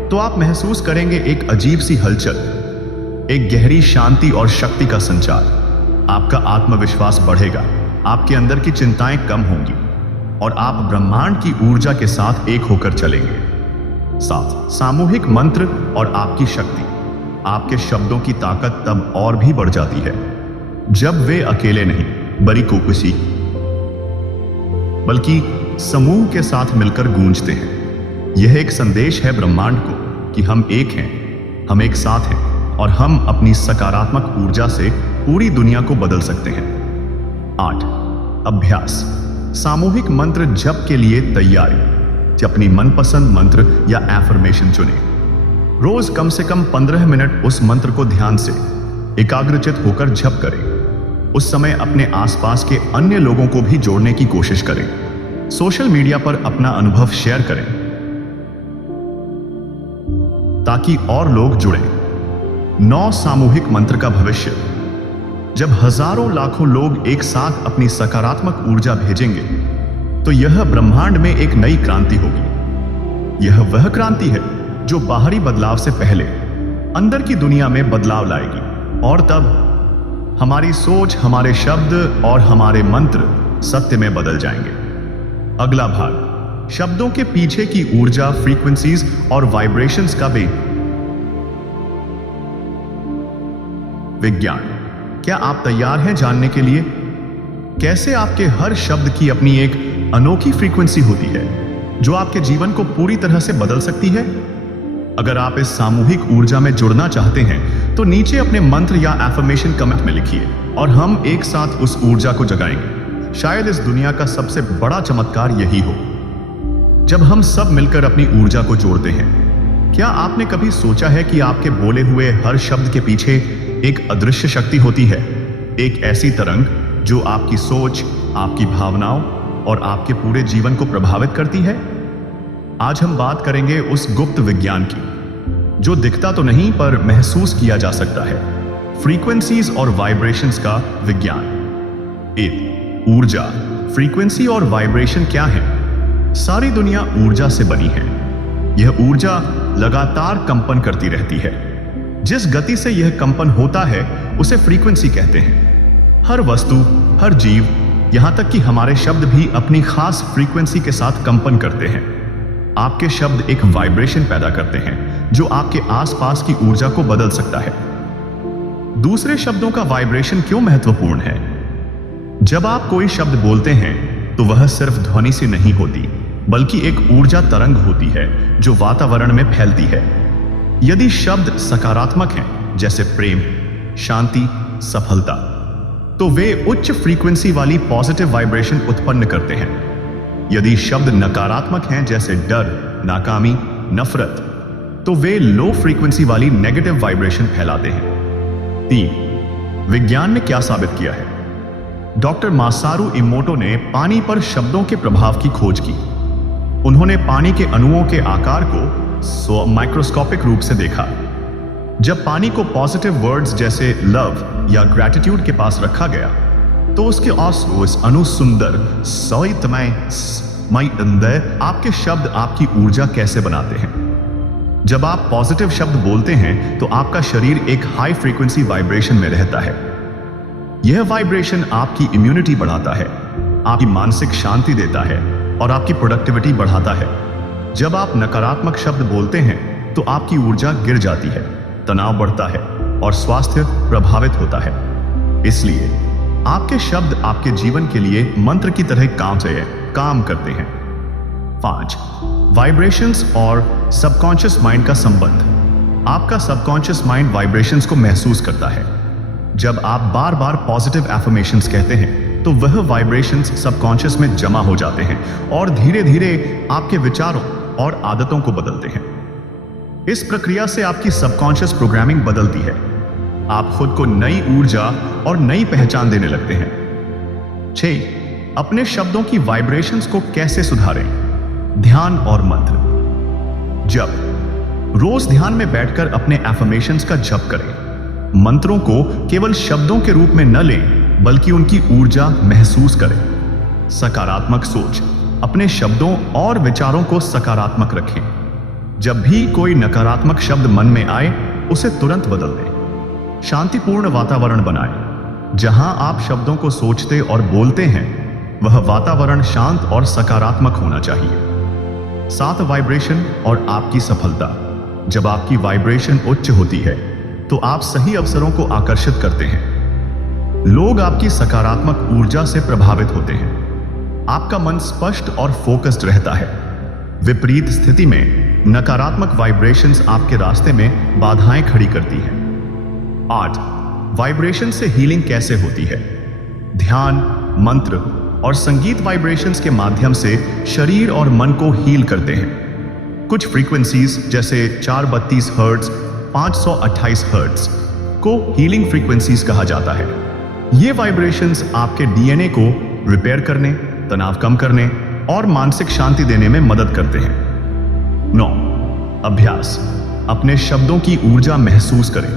तो आप महसूस करेंगे एक अजीब सी हलचल, एक गहरी शांति और शक्ति का संचार। आपका आत्मविश्वास बढ़ेगा, आपके अंदर की चिंताएं कम होंगी और आप ब्रह्मांड की ऊर्जा के साथ एक होकर चलेंगे। 7. सामूहिक मंत्र और आपकी शक्ति। आपके शब्दों की ताकत तब और भी बढ़ जाती है जब वे अकेले नहीं बल्कि समूह के साथ मिलकर गूंजते हैं। यह एक संदेश है ब्रह्मांड को कि हम एक हैं, हम एक साथ हैं और हम अपनी सकारात्मक ऊर्जा से पूरी दुनिया को बदल सकते हैं। 8. अभ्यास। सामूहिक मंत्र जप के लिए तैयारी। अपनी मनपसंद मंत्र या एफर्मेशन चुनें। रोज कम से कम 15 मिनट उस मंत्र को ध्यान से एकाग्रचित होकर जप करें। उस समय अपने आसपास के अन्य लोगों को भी जोड़ने की कोशिश करें। सोशल मीडिया पर अपना अनुभव शेयर करें ताकि और लोग जुड़ें। 9. सामूहिक मंत्र का भविष्य। जब हजारों लाखों लोग एक साथ अपनी सकारात्मक ऊर्जा भेजेंगे तो यह ब्रह्मांड में एक नई क्रांति होगी। यह वह क्रांति है जो बाहरी बदलाव से पहले अंदर की दुनिया में बदलाव लाएगी और तब हमारी सोच, हमारे शब्द और हमारे मंत्र सत्य में बदल जाएंगे। अगला भाग, शब्दों के पीछे की ऊर्जा, फ्रीक्वेंसीज और वाइब्रेशंस का विज्ञान। क्या आप तैयार हैं जानने के लिए कैसे आपके हर शब्द की अपनी एक अनोखी फ्रीक्वेंसी होती है जो आपके जीवन को पूरी तरह से बदल सकती है? अगर आप इस सामूहिक ऊर्जा में जुड़ना चाहते हैं तो नीचे अपने मंत्र या एफर्मेशन कमेंट में लिखिए और हम एक साथ उस ऊर्जा को जगाएंगे। शायद इस दुनिया का सबसे बड़ा चमत्कार यही हो जब हम सब मिलकर अपनी ऊर्जा को जोड़ते हैं। क्या आपने कभी सोचा है कि आपके बोले हुए हर शब्द के पीछे एक अदृश्य शक्ति होती है, एक ऐसी तरंग जो आपकी सोच, आपकी भावनाओं और आपके पूरे जीवन को प्रभावित करती है? आज हम बात करेंगे उस गुप्त विज्ञान की जो दिखता तो नहीं पर महसूस किया जा सकता है। फ्रीक्वेंसीज और वाइब्रेशंस का विज्ञान। 1. ऊर्जा। फ्रीक्वेंसी और वाइब्रेशन क्या है? सारी दुनिया ऊर्जा से बनी है। यह ऊर्जा लगातार कंपन करती रहती है। जिस गति से यह कंपन होता है उसे फ्रीक्वेंसी कहते हैं। हर वस्तु, हर जीव, यहां तक कि हमारे शब्द भी अपनी खास फ्रीक्वेंसी के साथ कंपन करते हैं। आपके शब्द एक वाइब्रेशन पैदा करते हैं जो आपके आसपास की ऊर्जा को बदल सकता है। दूसरे शब्दों का वाइब्रेशन क्यों महत्वपूर्ण है? जब आप कोई शब्द बोलते हैं तो वह सिर्फ ध्वनि से नहीं होती बल्कि एक ऊर्जा तरंग होती है जो वातावरण में फैलती है। यदि शब्द सकारात्मक हैं जैसे प्रेम, शांति, सफलता, तो वे उच्च फ्रीक्वेंसी वाली पॉजिटिव वाइब्रेशन उत्पन्न करते हैं। यदि शब्द नकारात्मक हैं जैसे डर, नाकामी, नफरत, तो वे लो फ्रीक्वेंसी वाली नेगेटिव वाइब्रेशन फैलाते हैं। 3. विज्ञान ने क्या साबित किया है? डॉक्टर मासारू इमोटो ने पानी पर शब्दों के प्रभाव की खोज की। उन्होंने पानी के अणुओं के आकार को माइक्रोस्कोपिक रूप से देखा। जब पानी को पॉजिटिव वर्ड्स जैसे लव या ग्रैटिट्यूड के पास रखा गया तो उसके आसपास अणु सुंदर आपके शब्द आपकी ऊर्जा कैसे बनाते हैं। जब आप पॉजिटिव शब्द बोलते हैं तो आपका शरीर एक हाई फ्रीक्वेंसी वाइब्रेशन में रहता है। यह वाइब्रेशन आपकी इम्यूनिटी बढ़ाता है, आपकी मानसिक शांति देता है और आपकी प्रोडक्टिविटी बढ़ाता है। जब आप नकारात्मक शब्द बोलते हैं तो आपकी ऊर्जा गिर जाती है, तनाव बढ़ता है और स्वास्थ्य प्रभावित होता है। इसलिए आपके शब्द आपके जीवन के लिए मंत्र की तरह काम करते हैं। 5. वाइब्रेशंस और सबकॉन्शियस माइंड का संबंध। आपका सबकॉन्शियस माइंड वाइब्रेशंस को महसूस करता है। जब आप बार बार पॉजिटिव एफर्मेशंस कहते हैं तो वह वाइब्रेशंस सबकॉन्शियस में जमा हो जाते हैं और धीरे धीरे आपके विचारों और आदतों को बदलते हैं। इस प्रक्रिया से आपकी सबकॉन्शियस प्रोग्रामिंग बदलती है। आप खुद को नई ऊर्जा और नई पहचान देने लगते हैं। 6. अपने शब्दों की वाइब्रेशंस को कैसे सुधारें? ध्यान और मंत्र। जब रोज ध्यान में बैठकर अपने एफर्मेशंस का जप करें। मंत्रों को केवल शब्दों के रूप में न लें बल्कि उनकी ऊर्जा महसूस करें। सकारात्मक सोच। अपने शब्दों और विचारों को सकारात्मक रखें। जब भी कोई नकारात्मक शब्द मन में आए उसे तुरंत बदल दें। शांतिपूर्ण वातावरण बनाएं। जहां आप शब्दों को सोचते और बोलते हैं वह वातावरण शांत और सकारात्मक होना चाहिए। 7. वाइब्रेशन और आपकी सफलता। जब आपकी वाइब्रेशन उच्च होती है तो आप सही अवसरों को आकर्षित करते हैं। लोग आपकी सकारात्मक ऊर्जा से प्रभावित होते हैं। आपका मन स्पष्ट और फोकस्ड रहता है। विपरीत स्थिति में नकारात्मक वाइब्रेशंस आपके रास्ते में बाधाएं खड़ी करती हैं। 8. वाइब्रेशन से हीलिंग कैसे होती है? ध्यान, मंत्र और संगीत वाइब्रेशंस के माध्यम से शरीर और मन को हील करते हैं। कुछ फ्रीक्वेंसीज जैसे 432 हर्ट्ज, 528 हर्ट्ज को हीलिंग फ्रीक्वेंसीज कहा जाता है। ये वाइब्रेशंस आपके डीएनए को रिपेयर करने, तनाव कम करने और मानसिक शांति देने में मदद करते हैं। 9. अभ्यास। अपने शब्दों की ऊर्जा महसूस करें।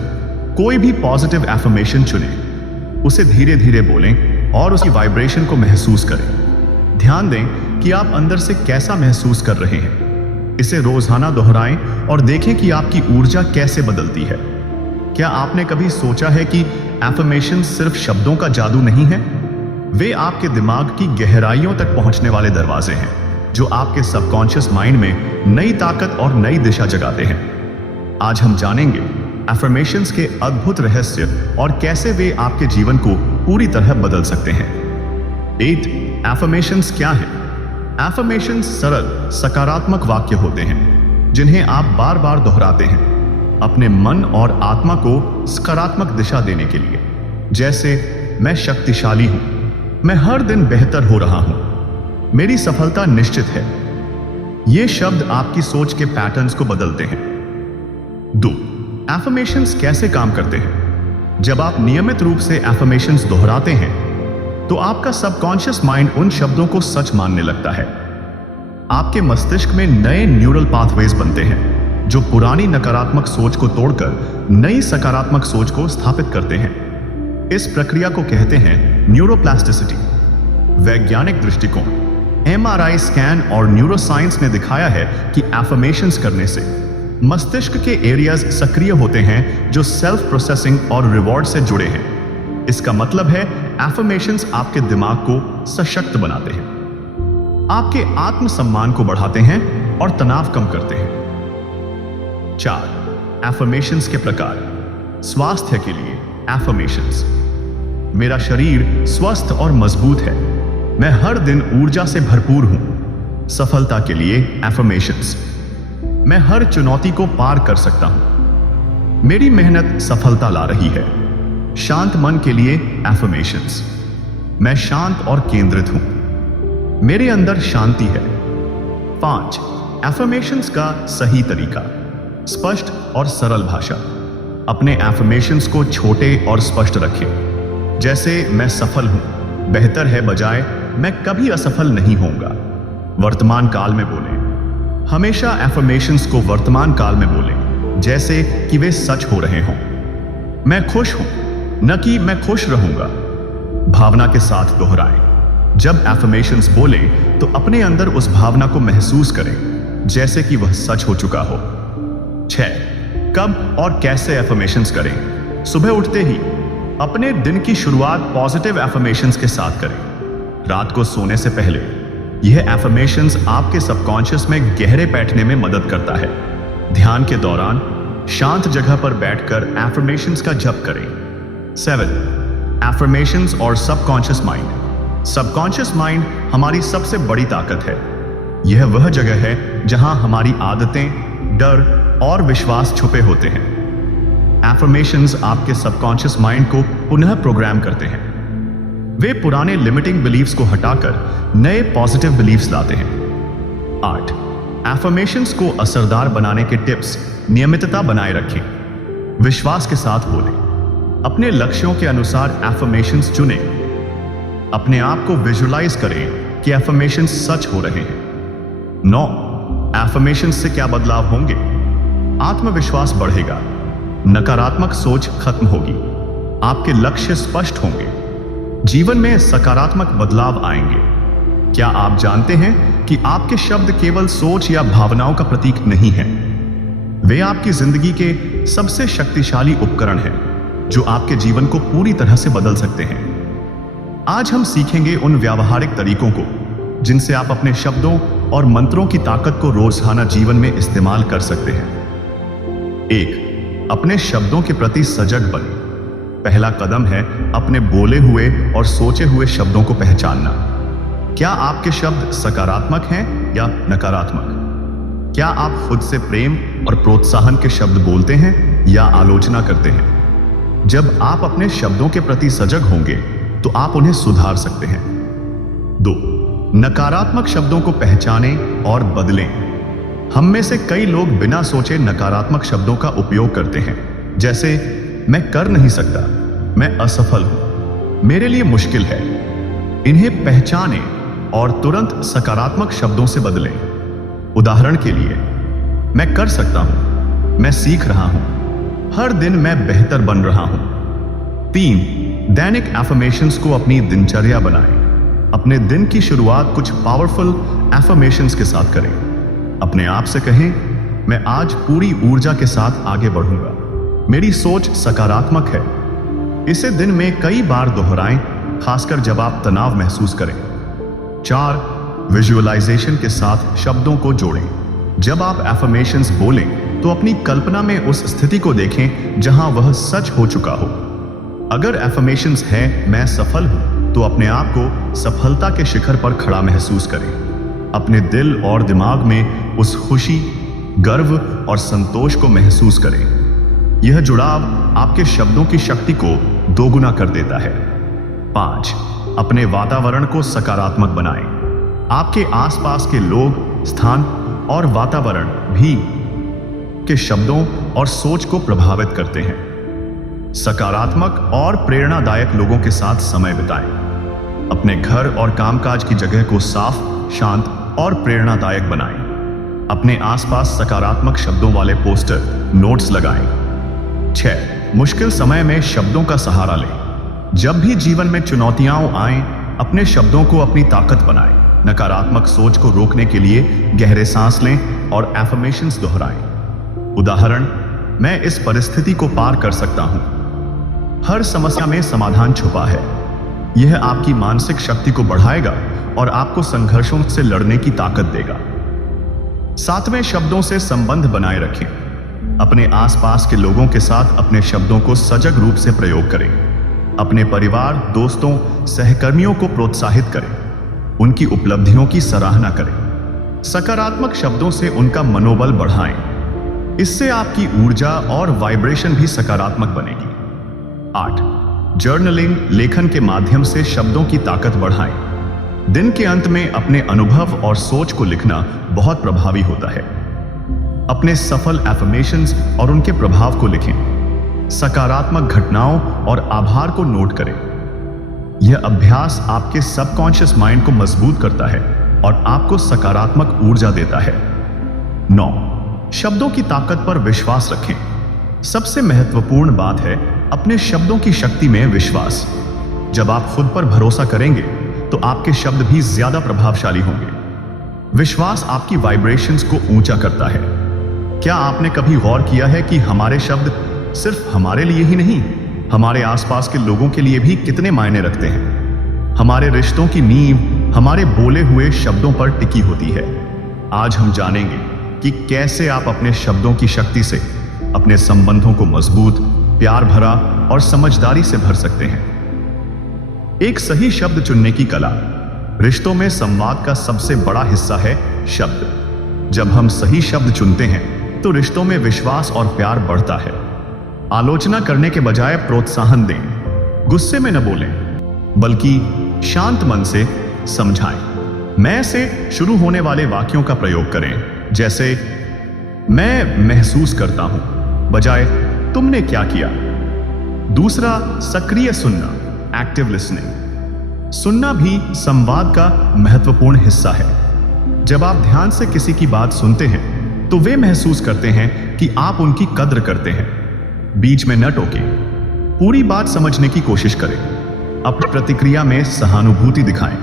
कोई भी पॉजिटिव एफर्मेशन चुनें, उसे धीरे धीरे बोलें और उसकी वाइब्रेशन को महसूस करें। ध्यान दें कि आप अंदर से कैसा महसूस कर रहे हैं। इसे रोजाना दोहराएं और देखें कि आपकी ऊर्जा कैसे बदलती है। क्या आपने कभी सोचा है कि एफर्मेशन सिर्फ शब्दों का जादू नहीं है? वे आपके दिमाग की गहराइयों तक पहुंचने वाले दरवाजे हैं जो आपके सबकॉन्शियस माइंड में नई ताकत और नई दिशा जगाते हैं। आज हम जानेंगे एफर्मेशंस के अद्भुत रहस्य और कैसे वे आपके जीवन को पूरी तरह बदल सकते हैं। 8. एफर्मेशंस क्या है? एफर्मेशंस सरल, सकारात्मक वाक्य होते हैं जिन्हें आप बार बार दोहराते हैं अपने मन और आत्मा को सकारात्मक दिशा देने के लिए। जैसे, मैं शक्तिशाली हूं, मैं हर दिन बेहतर हो रहा हूं, मेरी सफलता निश्चित है। ये शब्द आपकी सोच के पैटर्न्स को बदलते हैं। 2. एफर्मेशंस कैसे काम करते हैं? जब आप नियमित रूप से एफर्मेशंस दोहराते हैं तो आपका सबकॉन्शियस माइंड उन शब्दों को सच मानने लगता है। आपके मस्तिष्क में नए न्यूरल पाथवेज बनते हैं जो पुरानी नकारात्मक सोच को तोड़कर नई सकारात्मक सोच को स्थापित करते हैं। इस प्रक्रिया को कहते हैं न्यूरोप्लास्टिसिटी। वैज्ञानिक दृष्टिकोण। एमआरआई स्कैन और न्यूरोसाइंस ने दिखाया है कि एफर्मेशंस करने से मस्तिष्क के एरियाज सक्रिय होते हैं जो सेल्फ प्रोसेसिंग और रिवॉर्ड से जुड़े हैं। इसका मतलब है एफर्मेशंस आपके दिमाग को सशक्त बनाते हैं, आपके आत्मसम्मान को बढ़ाते हैं और तनाव कम करते हैं। 4. एफर्मेशंस के प्रकार। स्वास्थ्य के लिए एफर्मेशंस। मेरा शरीर स्वस्थ और मजबूत है, मैं हर दिन ऊर्जा से भरपूर हूं। सफलता के लिए एफर्मेशंस। मैं हर चुनौती को पार कर सकता हूं, मेरी मेहनत सफलता ला रही है। शांत मन के लिए एफर्मेशंस। मैं शांत और केंद्रित हूं, मेरे अंदर शांति है। 5. एफर्मेशंस का सही तरीका। स्पष्ट और सरल भाषा। अपने एफर्मेशंस को छोटे और स्पष्ट रखें। जैसे मैं सफल हूं, बेहतर है बजाय मैं कभी असफल नहीं होऊंगा। वर्तमान काल में बोलें। हमेशा एफर्मेशंस को वर्तमान काल में बोलें, जैसे कि वे सच हो रहे हों। मैं खुश हूं, न कि मैं खुश रहूंगा। भावना के साथ दोहराएं। जब एफर्मेशंस बोलें तो अपने अंदर उस भावना को महसूस करें, जैसे कि वह सच हो चुका हो। 6. कब और कैसे एफर्मेशंस करें? सुबह उठते ही अपने दिन की शुरुआत पॉजिटिव एफर्मेशंस के साथ करें। रात को सोने से पहले यह एफर्मेशंस आपके सबकॉन्शियस में गहरे बैठने में मदद करता है। ध्यान के दौरान शांत जगह पर बैठकर एफर्मेशंस का जप करें। 7. एफर्मेशंस और सबकॉन्शियस माइंड। सबकॉन्शियस माइंड हमारी सबसे बड़ी ताकत है। यह वह जगह है जहां हमारी आदतें, डर और विश्वास छुपे होते हैं। एफर्मेशंस आपके सबकॉन्शियस माइंड को पुनः प्रोग्राम करते हैं। वे पुराने लिमिटिंग बिलीफ्स को हटाकर नए पॉजिटिव बिलीफ्स लाते हैं। 8. एफर्मेशंस को असरदार बनाने के टिप्स। नियमितता बनाए रखें। विश्वास के साथ बोलें। अपने लक्ष्यों के अनुसार एफर्मेशंस चुनें। अपने आप को विजुअलाइज करें कि एफर्मेशंस सच हो रहे हैं। 9. एफर्मेशंस से क्या बदलाव होंगे? आत्मविश्वास बढ़ेगा। नकारात्मक सोच खत्म होगी। आपके लक्ष्य स्पष्ट होंगे। जीवन में सकारात्मक बदलाव आएंगे। क्या आप जानते हैं कि आपके शब्द केवल सोच या भावनाओं का प्रतीक नहीं हैं? वे आपकी जिंदगी के सबसे शक्तिशाली उपकरण हैं, जो आपके जीवन को पूरी तरह से बदल सकते हैं। आज हम सीखेंगे उन व्यावहारिक तरीकों को जिनसे आप अपने शब्दों और मंत्रों की ताकत को रोजाना जीवन में इस्तेमाल कर सकते हैं। 1. अपने शब्दों के प्रति सजग बनें। पहला कदम है अपने बोले हुए और सोचे हुए शब्दों को पहचानना। क्या आपके शब्द सकारात्मक हैं या नकारात्मक? क्या आप खुद से प्रेम और प्रोत्साहन के शब्द बोलते हैं या आलोचना करते हैं? जब आप अपने शब्दों के प्रति सजग होंगे तो आप उन्हें सुधार सकते हैं। 2. नकारात्मक शब्दों को पहचानें और बदलें। हम में से कई लोग बिना सोचे नकारात्मक शब्दों का उपयोग करते हैं, जैसे मैं कर नहीं सकता, मैं असफल हूं, मेरे लिए मुश्किल है। इन्हें पहचानें और तुरंत सकारात्मक शब्दों से बदलें। उदाहरण के लिए, मैं कर सकता हूं, मैं सीख रहा हूं, हर दिन मैं बेहतर बन रहा हूं। 3. दैनिक एफर्मेशंस को अपनी दिनचर्या बनाएं। अपने दिन की शुरुआत कुछ पावरफुल एफर्मेशंस के साथ करें। अपने आप से कहें, मैं आज पूरी ऊर्जा के साथ आगे बढ़ूंगा, मेरी सोच सकारात्मक है। इसे दिन में कई बार दोहराएं, खासकर जब आप तनाव महसूस करें। 4. विजुअलाइजेशन के साथ शब्दों को जोड़ें। जब आप एफर्मेशंस बोलें तो अपनी कल्पना में उस स्थिति को देखें जहां वह सच हो चुका हो। अगर एफर्मेशंस है मैं सफल हूं, तो अपने आप को सफलता के शिखर पर खड़ा महसूस करें। अपने दिल और दिमाग में उस खुशी, गर्व और संतोष को महसूस करें। यह जुड़ाव आपके शब्दों की शक्ति को दोगुना कर देता है। 5. अपने वातावरण को सकारात्मक बनाएं। आपके आसपास के लोग, स्थान और वातावरण भी के शब्दों और सोच को प्रभावित करते हैं। सकारात्मक और प्रेरणादायक लोगों के साथ समय बिताएं। अपने घर और कामकाज की जगह को साफ, शांत और प्रेरणादायक बनाएं। अपने आसपास सकारात्मक शब्दों वाले पोस्टर, नोट्स लगाएं। 6. मुश्किल समय में शब्दों का सहारा लें। जब भी जीवन में चुनौतियां आएं, अपने शब्दों को अपनी ताकत बनाएं। नकारात्मक सोच को रोकने के लिए गहरे सांस लें और एफर्मेशंस दोहराएं। उदाहरण, मैं इस परिस्थिति को पार कर सकता हूं। हर समस्या में समाधान छुपा है। यह आपकी मानसिक शक्ति को बढ़ाएगा और आपको संघर्षों से लड़ने की ताकत देगा। 7वें, शब्दों से संबंध बनाए रखें। अपने आसपास के लोगों के साथ अपने शब्दों को सजग रूप से प्रयोग करें। अपने परिवार, दोस्तों, सहकर्मियों को प्रोत्साहित करें। उनकी उपलब्धियों की सराहना करें। सकारात्मक शब्दों से उनका मनोबल बढ़ाएं। इससे आपकी ऊर्जा और वाइब्रेशन भी सकारात्मक बनेगी। 8. जर्नलिंग, लेखन के माध्यम से शब्दों की ताकत बढ़ाएं। दिन के अंत में अपने अनुभव और सोच को लिखना बहुत प्रभावी होता है। अपने सफल एफर्मेशंस और उनके प्रभाव को लिखें। सकारात्मक घटनाओं और आभार को नोट करें। यह अभ्यास आपके सबकॉन्शियस माइंड को मजबूत करता है और आपको सकारात्मक ऊर्जा देता है। 9. शब्दों की ताकत पर विश्वास रखें। सबसे महत्वपूर्ण बात है अपने शब्दों की शक्ति में विश्वास। जब आप खुद पर भरोसा करेंगे तो आपके शब्द भी ज्यादा प्रभावशाली होंगे। विश्वास आपकी वाइब्रेशंस को ऊंचा करता है। क्या आपने कभी गौर किया है कि हमारे शब्द सिर्फ हमारे लिए ही नहीं, हमारे आसपास के लोगों के लिए भी कितने मायने रखते हैं? हमारे रिश्तों की नींव हमारे बोले हुए शब्दों पर टिकी होती है। आज हम जानेंगे कि कैसे आप अपने शब्दों की शक्ति से अपने संबंधों को मजबूत, प्यार भरा और समझदारी से भर सकते हैं। एक सही शब्द चुनने की कला। रिश्तों में संवाद का सबसे बड़ा हिस्सा है शब्द। जब हम सही शब्द चुनते हैं तो रिश्तों में विश्वास और प्यार बढ़ता है। आलोचना करने के बजाय प्रोत्साहन दें। गुस्से में न बोलें, बल्कि शांत मन से समझाएं। मैं से शुरू होने वाले वाक्यों का प्रयोग करें, जैसे मैं महसूस करता हूं, बजाय तुमने क्या किया। दूसरा, सक्रिय सुनना, एक्टिव लिसनिंग। सुनना भी संवाद का महत्वपूर्ण हिस्सा है। जब आप ध्यान से किसी की बात सुनते हैं तो वे महसूस करते हैं कि आप उनकी कद्र करते हैं। बीच में न टोकें, पूरी बात समझने की कोशिश करें। अपनी प्रतिक्रिया में सहानुभूति दिखाएं।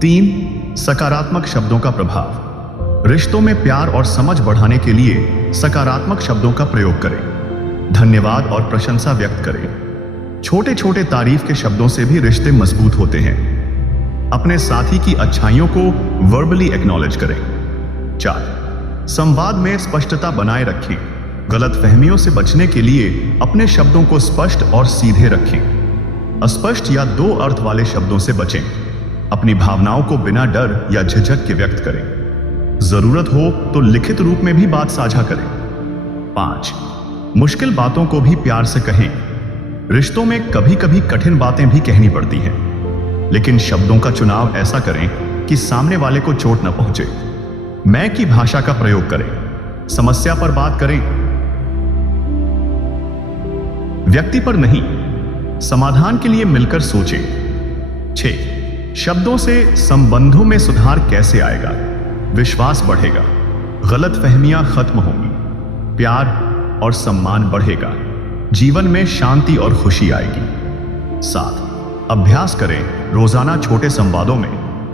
3. सकारात्मक शब्दों का प्रभाव। रिश्तों में प्यार और समझ बढ़ाने के लिए सकारात्मक शब्दों का प्रयोग करें। धन्यवाद और प्रशंसा व्यक्त करें। छोटे छोटे तारीफ के शब्दों से भी रिश्ते मजबूत होते हैं। अपने साथी की अच्छाइयों को वर्बली एक्नॉलेज करें। 4. संवाद में स्पष्टता बनाए रखें। गलतफहमियों से बचने के लिए अपने शब्दों को स्पष्ट और सीधे रखें। अस्पष्ट या 2 अर्थ वाले शब्दों से बचें। अपनी भावनाओं को बिना डर या झिझक के व्यक्त करें। जरूरत हो तो लिखित रूप में भी बात साझा करें। 5. मुश्किल बातों को भी प्यार से कहें। रिश्तों में कभी कभी कठिन बातें भी कहनी पड़ती हैं, लेकिन शब्दों का चुनाव ऐसा करें कि सामने वाले को चोट न पहुंचे। मैं की भाषा का प्रयोग करें। समस्या पर बात करें, व्यक्ति पर नहीं। समाधान के लिए मिलकर सोचें। 6. शब्दों से संबंधों में सुधार कैसे आएगा? विश्वास बढ़ेगा, गलतफहमियां खत्म होंगी, प्यार और सम्मान बढ़ेगा, जीवन में शांति और खुशी आएगी। 7. अभ्यास करें। रोजाना छोटे संवादों में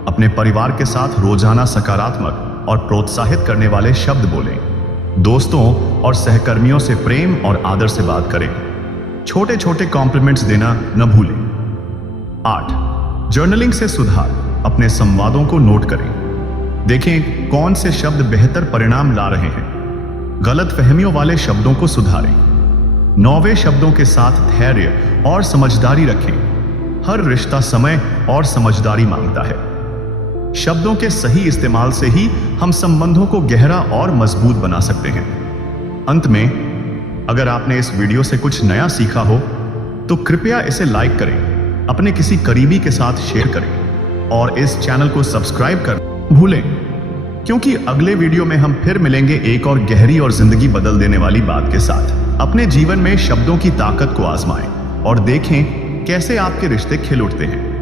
अपने परिवार के साथ रोजाना सकारात्मक और प्रोत्साहित करने वाले शब्द बोलें। दोस्तों और सहकर्मियों से प्रेम और आदर से बात करें। छोटे छोटे कॉम्प्लीमेंट्स देना न भूलें। 8. जर्नलिंग से सुधार। अपने संवादों को नोट करें। देखें कौन से शब्द बेहतर परिणाम ला रहे हैं। गलतफहमियों वाले शब्दों को सुधारें। नौवे शब्दों के साथ धैर्य और समझदारी रखें। हर रिश्ता समय और समझदारी मांगता है। शब्दों के सही इस्तेमाल से ही हम संबंधों को गहरा और मजबूत बना सकते हैं। अंत में, अगर आपने इस वीडियो से कुछ नया सीखा हो तो कृपया इसे लाइक करें, अपने किसी करीबी के साथ शेयर करें और इस चैनल को सब्सक्राइब कर भूलें, क्योंकि अगले वीडियो में हम फिर मिलेंगे एक और गहरी और जिंदगी बदल देने वाली बात के साथ। अपने जीवन में शब्दों की ताकत को आजमाएं और देखें कैसे आपके रिश्ते खिल उठते हैं।